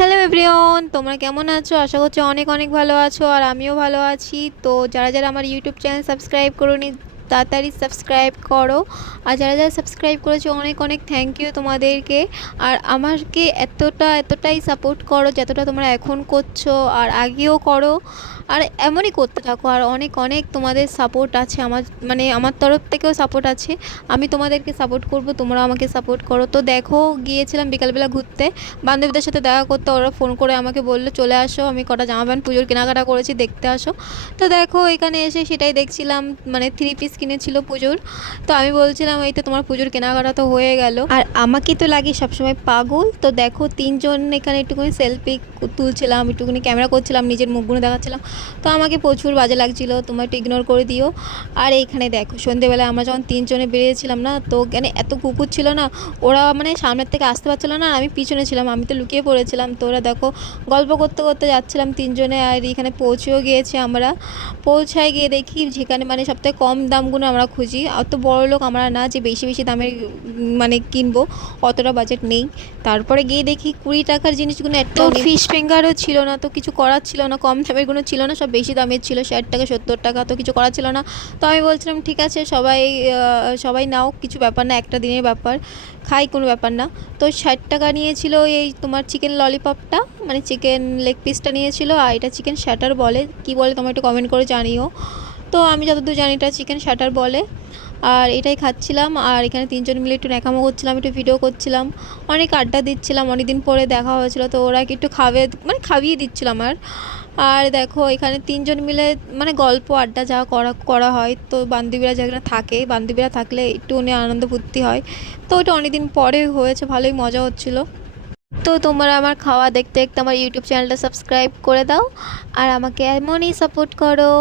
Hello everyone, তোমরা কেমন আছো? আশা করছি অনেক অনেক ভালো আছো আর আমিও ভালো আছি। তো যারা যারা আমার ইউটিউব চ্যানেল সাবস্ক্রাইব করোনি তাড়াতাড়ি সাবস্ক্রাইব করো। আর যারা যারা সাবস্ক্রাইব করেছ, অনেক অনেক থ্যাংক ইউ তোমাদেরকে। আর আমাকে এতটা, এতটাই সাপোর্ট করো যতটা তোমরা এখন করছ আর আগেও করো। আর এমনই করতে থাকো। আর অনেক অনেক তোমাদের সাপোর্ট আছে। আমার মানে আমার তরফ থেকেও সাপোর্ট আছে। আমি তোমাদেরকে সাপোর্ট করব তোমরা আমাকে সাপোর্ট করো। তো দেখো, গিয়েছিলাম বিকালবেলা ঘুরতে। বান্ধবীদের সাথে দেখা করতে ওরা ফোন করে আমাকে বলল, চলে আসো। আমি কটা জামা প্যান্ট পুজোর কেনাকাটা করেছি, দেখতে আসো। তো দেখো, এখানে এসে সেটাই দেখছিলাম। মানে থ্রি পিস কিনেছিল পুজোর। তো আমি বলছিলাম, এই তো তোমার পুজোর কেনাকাটা তো হয়ে গেল। আর আমাকে তো লাগে সবসময় পাগল। তো দেখো, তিনজন এখানে একটুখানি সেলফি তুলছিলাম, একটুখানি ক্যামেরা করছিলাম, নিজের মুখগুলো দেখাচ্ছিলাম। তো আমাকে প্রচুর বাজে লাগছিল, তোমরা একটু ইগনোর করে দিও। আর এইখানে দেখো, সন্ধেবেলায় আমরা যখন তিনজনে বেরিয়েছিলাম না, তো এখানে এত কুকুর ছিল না, ওরা মানে সামনের থেকে আসতে পারছিলো না, আর আমি পিছনে ছিলাম, আমি তো লুকিয়ে পড়েছিলাম। তো ওরা দেখো, গল্প করতে করতে যাচ্ছিলাম তিনজনে, আর এখানে পৌঁছেও গিয়েছি আমরা। পৌঁছায় গিয়ে দেখি, যেখানে মানে সবথেকে কম দামগুলো আমরা খুঁজি। অত বড় লোক আমরা না যে বেশি বেশি দামের মানে কিনবো অতটা বাজেট নেই। তারপরে গিয়ে দেখি কুড়ি টাকার জিনিসগুলো এত ফিশ ফিঙ্গারও ছিল না তো কিছু করার ছিল না কম দামেরগুলো ছিল না সব বেশি দামের ছিল ষাট টাকা সত্তর টাকা তো কিছু করার ছিল না। তো আমি বলছিলাম ঠিক আছে সবাই সবাই নাও কিছু ব্যাপার না একটা দিনের ব্যাপার খাই কোনো ব্যাপার না। তো ষাট টাকা নিয়েছিল এই তোমার চিকেন ললিপপটা মানে চিকেন লেগ পিসটা নিয়েছিল আর এটা চিকেন শ্যাটার বলে কি বলে তোমার একটু কমেন্ট করে জানিও। তো আমি যতদূর জানি এটা চিকেন শ্যাটার বলে। আর এটাই খাচ্ছিলাম, আর এখানে তিনজন মিলে একটু ন্যাকামো করছিলাম, একটু ভিডিও করছিলাম, অনেক আড্ডা দিচ্ছিলাম অনেক দিন পরে দেখা হয়েছিল, তো ওরা কি একটু খাবে মানে খাইয়ে দিচ্ছিল আমার আর দেখো, এখানে তিনজন মিলে মানে গল্প, আড্ডা যা করা করা হয়, তো বান্ধবীরা যেখানে থাকে, বান্ধবীরা থাকলে একটু উনি আনন্দ ফুর্তি হয়। তো ওটা অনেকদিন পরে হয়েছে, ভালোই মজা হচ্ছিল। তো তোমরা আমার খাওয়া দেখতে দেখতে আমার ইউটিউব চ্যানেলটা সাবস্ক্রাইব করে দাও, আর আমাকে এমনই সাপোর্ট করো।